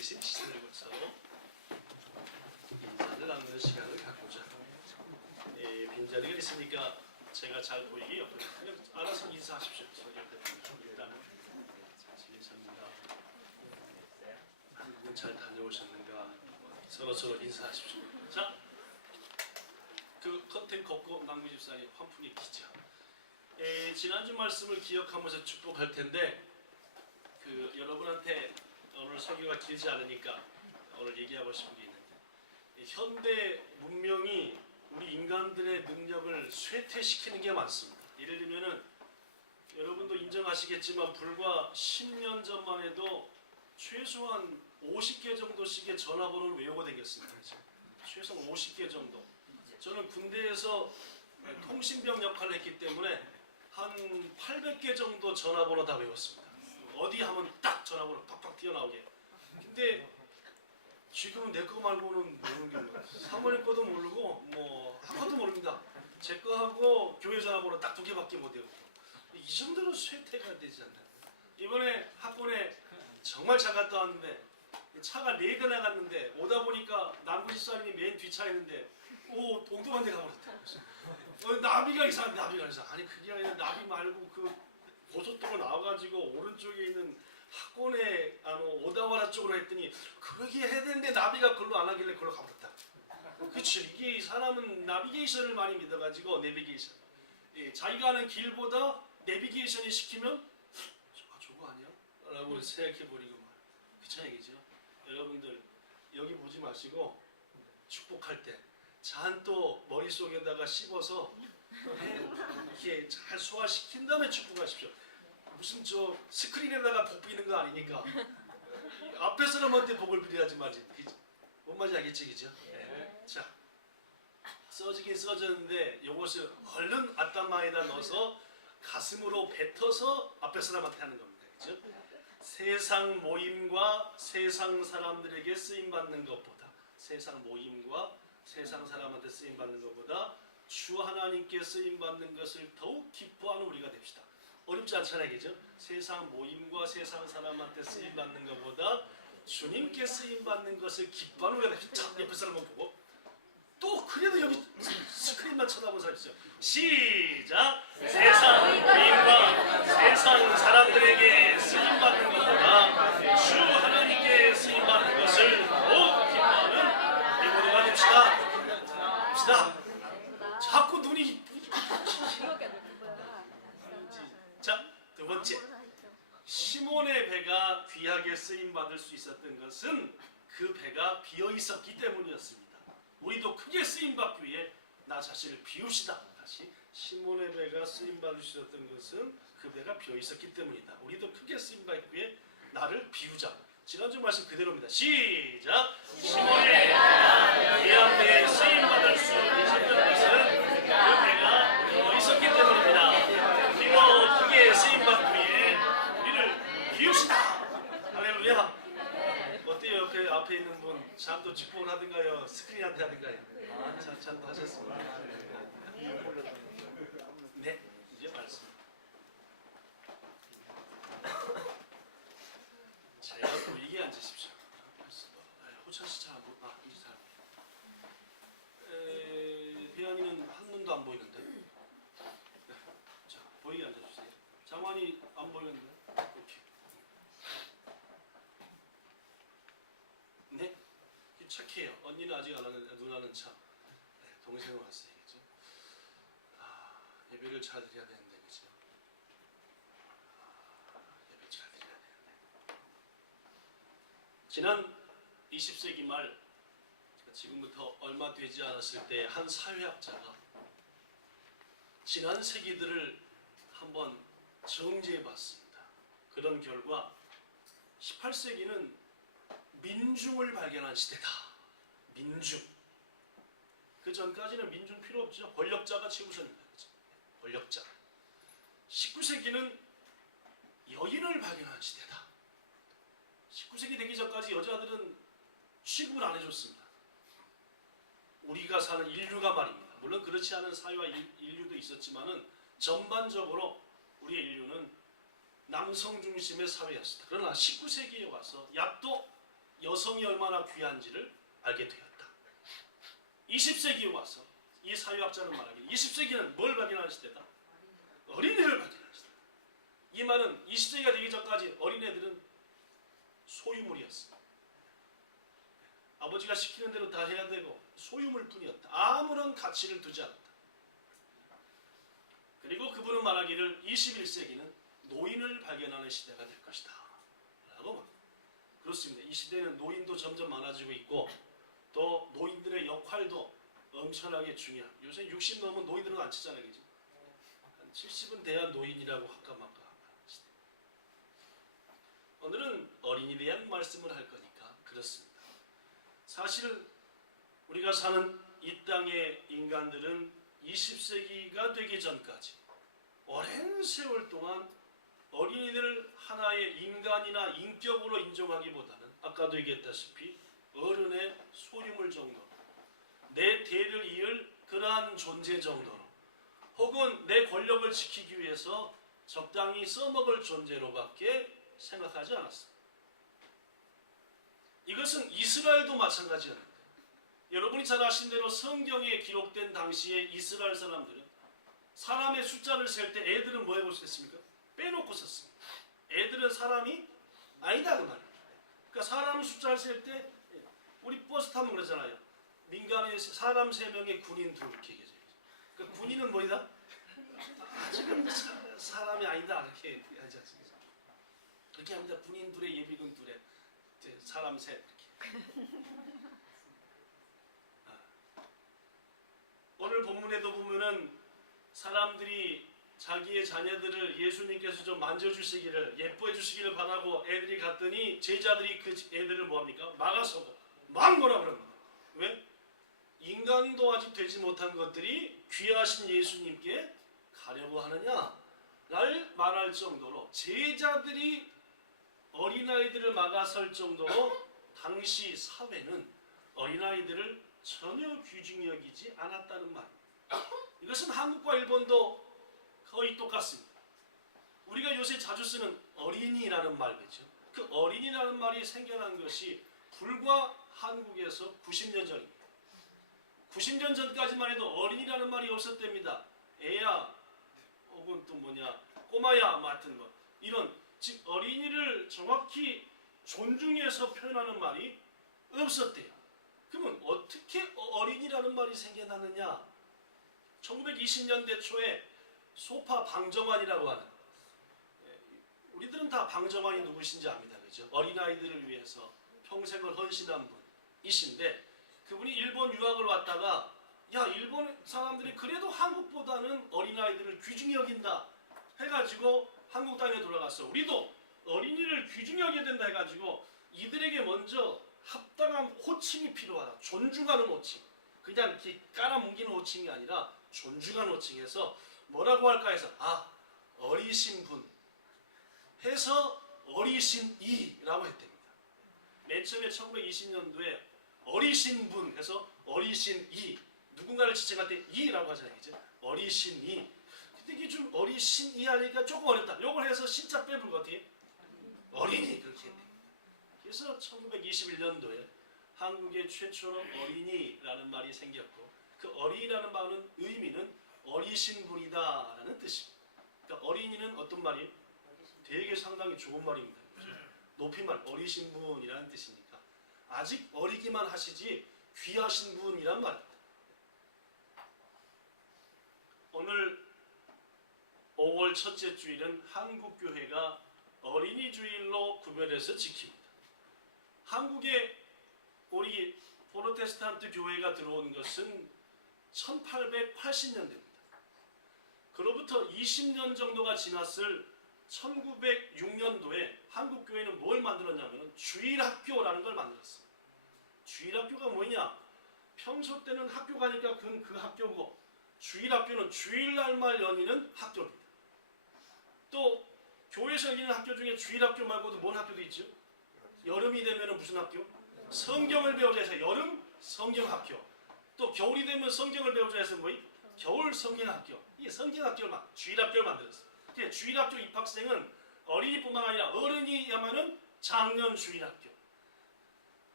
계신 지체들과 인사를 나누는 시간을 갖고자. 빈자리가 있으니까 제가 잘 보이게 옆으로 그냥 알아서 인사하십시오. 일단 진리사입니다. 한국은 잘 다녀오셨는가? 서로 인사하십시오. 자, 그 커튼 걷고 남구 집사님 환풍기 키죠. 지난주 말씀을 기억하면서 축복할 텐데 여러분한테 오늘 설교가 길지 않으니까 오늘 얘기하고 싶은 게 있는데 현대 문명이 우리 인간들의 능력을 쇠퇴시키는 게 많습니다. 예를 들면은 여러분도 인정하시겠지만 불과 10년 전만 해도 최소한 50개 정도씩의 전화번호를 외우고 다녔습니다. 최소한 50개 정도. 저는 군대에서 통신병 역할을 했기 때문에 한 800개 정도 전화번호 다 외웠습니다. 어디 하면 딱 전화번호 팍팍 튀어나오게. 근데 지금은 내 거 말고는 모르는 게 없어요. 사모님 거도 모르고 뭐 아무것도 모릅니다. 제 거하고 교회 전화번호 딱 2개밖에 못 외우고. 이 정도로 쇠퇴가 되지 않나요? 이번에 학원에 정말 차 갔다 왔는데 차가 4대 나갔는데 오다 보니까 남구 집사님이 맨 뒷차에 있는데 엉뚱한 데 가버렸다. 나비가 이상한데 나비가 이상. 아니 그게 아니라 나비 말고 그 고속도로 나와가지고 오른쪽에 있는 학원에 오다와라 쪽으로 했더니 그러게 해야 되는데 나비가 그걸로 안 하길래 그걸로 가버렸다. 그치, 이게 사람은 나비게이션을 많이 믿어가지고 내비게이션. 자기가 하는 길보다 내비게이션이 시키면 저거 아니야? 라고 생각해버리고 말. 그쵸 얘기죠. 여러분들 여기 보지 마시고 축복할 때 잔또 머릿속에다가 씹어서 이렇게 잘 소화시킨 다음에 축복하십시오. 무슨 저 스크린에다가 복 비는 거 아니니까 앞에 사람한테 복을 빌어야지 말지. 뭔 말인지 알겠지, 그죠? 네. 자, 써지긴 써졌는데 이것을 얼른 앞단마에다 넣어서 가슴으로 뱉어서 앞에 사람한테 하는 겁니다, 그죠? 세상 모임과 세상 사람들에게 쓰임 받는 것보다 세상 모임과 세상 사람한테 쓰임 받는 것보다 주 하나님께 쓰임 받는 것을 더욱 기뻐하는 우리가 됩시다. 어렵지 않잖아요, 그죠? 세상 모임과 세상 사람한테 쓰임 받는 것보다 주님께 쓰임 받는 것을 기뻐하는 우리가 됩시다. 옆에 사람만 보고 또 그래도 여기 스크린만 쳐다보는 사람 있어요. 시작! 세상 모임과 세상 사람들에게 쓰임 받는 것보다 주 하나님께 쓰임 받는 것을 더욱 기뻐하는 우리 모두가 됩시다. 자꾸 눈이 자, 두 번째, 시몬의 배가 귀하게 쓰임받을 수 있었던 것은 그 배가 비어 있었기 때문이었습니다. 우리도 크게 쓰임받기 위해 나 자신을 비웁시다. 다시, 시몬의 배가 쓰임받을 수 있었던 것은 그 배가 비어 있었기 때문이다. 우리도 크게 쓰임받기 위해 나를 비우자. 지난주 말씀 그대로입니다. 시작! 시몬의 배가 귀한 배에 쓰임받을 수 있었던 것은 그 배가 비어 있었기 때문입니다. 우리도 크게 쓰임받기 위해 우리를 비웁시다. 할렐루야. 어때요? 앞에 있는 분 잠도 축복을 하든가요? 스크린한테 하든가요? 잠도 하셨습니다. 네, 이제 말씀. 제가 보이게 앉으십시오. 호철씨 잘 안 보여? 이제 잘. 배안이는 한눈도 안 보이는데. 네. 자, 보이게 앉아주세요. 장관이 안 보이는데. 오케이. 네, 착해요. 언니는 아직 안 하는데 누나는 참. 네, 동생은 왔어요, 그죠? 예배를 잘 드려야 되는데, 그죠? 예배 잘 드려야 되는데. 지난 20세기 말, 지금부터 얼마 되지 않았을 때 한 사회학자가 지난 세기들을 한번 정지해봤습니다. 그런 결과 18세기는 민중을 발견한 시대다. 민중. 그 전까지는 민중 필요 없죠. 권력자가 최우선입니다. 권력자. 19세기는 여인을 발견한 시대다. 19세기 되기 전까지 여자들은 취급을 안 해줬습니다. 우리가 사는 인류가 말입니다. 물론 그렇지 않은 사회와 인류도 있었지만은 전반적으로 우리의 인류는 남성 중심의 사회였습니다. 그러나 19세기에 와서 야 또 여성이 얼마나 귀한지를 알게 되었다. 20세기에 와서 이 사회학자는 말하기를 20세기는 뭘 발견하는 시대다? 어린이를 발견하는 시대다. 이 말은 20세기가 되기 전까지 어린애들은 소유물이었어. 아버지가 시키는 대로 다 해야 되고 소유물 뿐이었다. 아무런 가치를 두지 않았다. 그리고 그분은 말하기를 21세기는 노인을 발견하는 시대가 될 것이다 라고 말합니다. 그렇습니다. 이 시대는 노인도 점점 많아지고 있고 또 노인들의 역할도 엄청나게 중요합니다. 요새 60 넘으면 노인들은 안 치잖아요. 그죠? 한 70은 돼야 노인이라고 할까말까 하는 시대. 오늘은 어린이에 대한 말씀을 할 거니까 그렇습니다. 사실 우리가 사는 이 땅의 인간들은 20세기가 되기 전까지 오랜 세월 동안 어린이들을 하나의 인간이나 인격으로 인정하기보다는 아까도 얘기했다시피 어른의 소유물 정도로 내 대를 이을 그러한 존재 정도로 혹은 내 권력을 지키기 위해서 적당히 써먹을 존재로밖에 생각하지 않았습니다. 이것은 이스라엘도 마찬가지였는데 여러분이 잘 아신 대로 성경에 기록된 당시에 이스라엘 사람들은 사람의 숫자를 셀 때 애들은 뭐 해볼 수 있습니까? 빼놓고 썼습니다. 애들은 사람이 아니다 그 말이에요. 그러니까 사람 숫자를 셀 때 우리 버스 타면 그러잖아요. 민간인 사람 3명에 군인 2 이렇게 얘기해요. 그러니까 군인은 뭐이다? 아직은 사람이 아니다 이렇게 하지 않습니까? 그렇게 합니다. 군인 2에 예비군 2에 사람 셋 이렇게. 오늘 본문에도 보면은 사람들이 자기의 자녀들을 예수님께서 좀 만져주시기를 예뻐해 주시기를 바라고 애들이 갔더니 제자들이 그 애들을 뭐합니까? 막아서고 막 뭐라 그럽니다. 왜? 인간도 아직 되지 못한 것들이 귀하신 예수님께 가려고 하느냐? 를 말할 정도로 제자들이 어린아이들을 막아설 정도로 당시 사회는 어린아이들을 전혀 귀중히 여기지 않았다는 말입니다. 이것은 한국과 일본도 거의 똑같습니다. 우리가 요새 자주 쓰는 어린이라는 말이죠. 그 어린이라는 말이 생겨난 것이 불과 한국에서 90년 전입니다. 90년 전까지만 해도 어린이라는 말이 없었답니다. 애야 혹은 또 꼬마야 같은 거 이런 즉 어린이를 정확히 존중해서 표현하는 말이 없었대요. 그러면 어떻게 어린이라는 말이 생겨났느냐? 1920년대 초에 소파 방정환이라고 하는 우리들은 다 방정환이 누구신지 압니다. 그죠? 어린아이들을 위해서 평생을 헌신한 분이신데 그분이 일본 유학을 왔다가 야 일본 사람들이 그래도 한국보다는 어린아이들을 귀중히 여긴다 해가지고 한국 땅에 돌아갔어. 우리도 어린이를 귀중히 여겨야 된다 해가지고 이들에게 먼저 합당한 호칭이 필요하다. 존중하는 호칭. 그냥 이렇게 깔아뭉기는 호칭이 아니라 존중하는 호칭에서 뭐라고 할까 해서 어리신 분 해서 어리신이라고 했답니다. 맨 처음에 1920년도에 어리신 분 해서 어리신이 누군가를 지칭할 때 이라고 하잖아요. 그죠? 어리신이. 근데 이게 좀 어리신이 하니까 조금 어렵다. 요걸 해서 신자 빼볼 것 같아요. 어린이 그렇게 했답니다. 그래서 1921년도에 한국의 최초로 어린이라는 말이 생겼고 그 어린이라는 말은 의미는 어리신 분이다라는 뜻입니다. 그러니까 어린이는 어떤 말이에요? 되게 상당히 좋은 말입니다. 높임말 어리신 분이라는 뜻이니까 아직 어리기만 하시지 귀하신 분이란 말입니다. 오늘 5월 첫째 주일은 한국교회가 어린이 주일로 구별해서 지킵니다. 한국에 우리 프로테스탄트 교회가 들어온 것은 1880년대입니다. 그로부터 20년 정도가 지났을 1906년도에 한국교회는 뭘 만들었냐면 주일학교라는 걸 만들었어요. 주일학교가 뭐냐? 평소 때는 학교 가니까 그건 그 학교고 주일학교는 주일날만 열리는 학교입니다. 또 교회에서 열리는 학교 중에 주일학교 말고도 뭔 학교도 있죠? 여름이 되면 무슨 학교? 성경을 배우자 해서 여름 성경학교. 또 겨울이 되면 성경을 배우자 해서 겨울 성경학교. 이 성경학교를 주일학교를 만들었어요. 주일학교 입학생은 어린이뿐만 아니라 어른이야만은 작년 주일학교.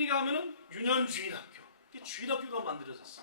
이분이 가면은 유년주일학교, 이게 주일학교가 만들어졌어.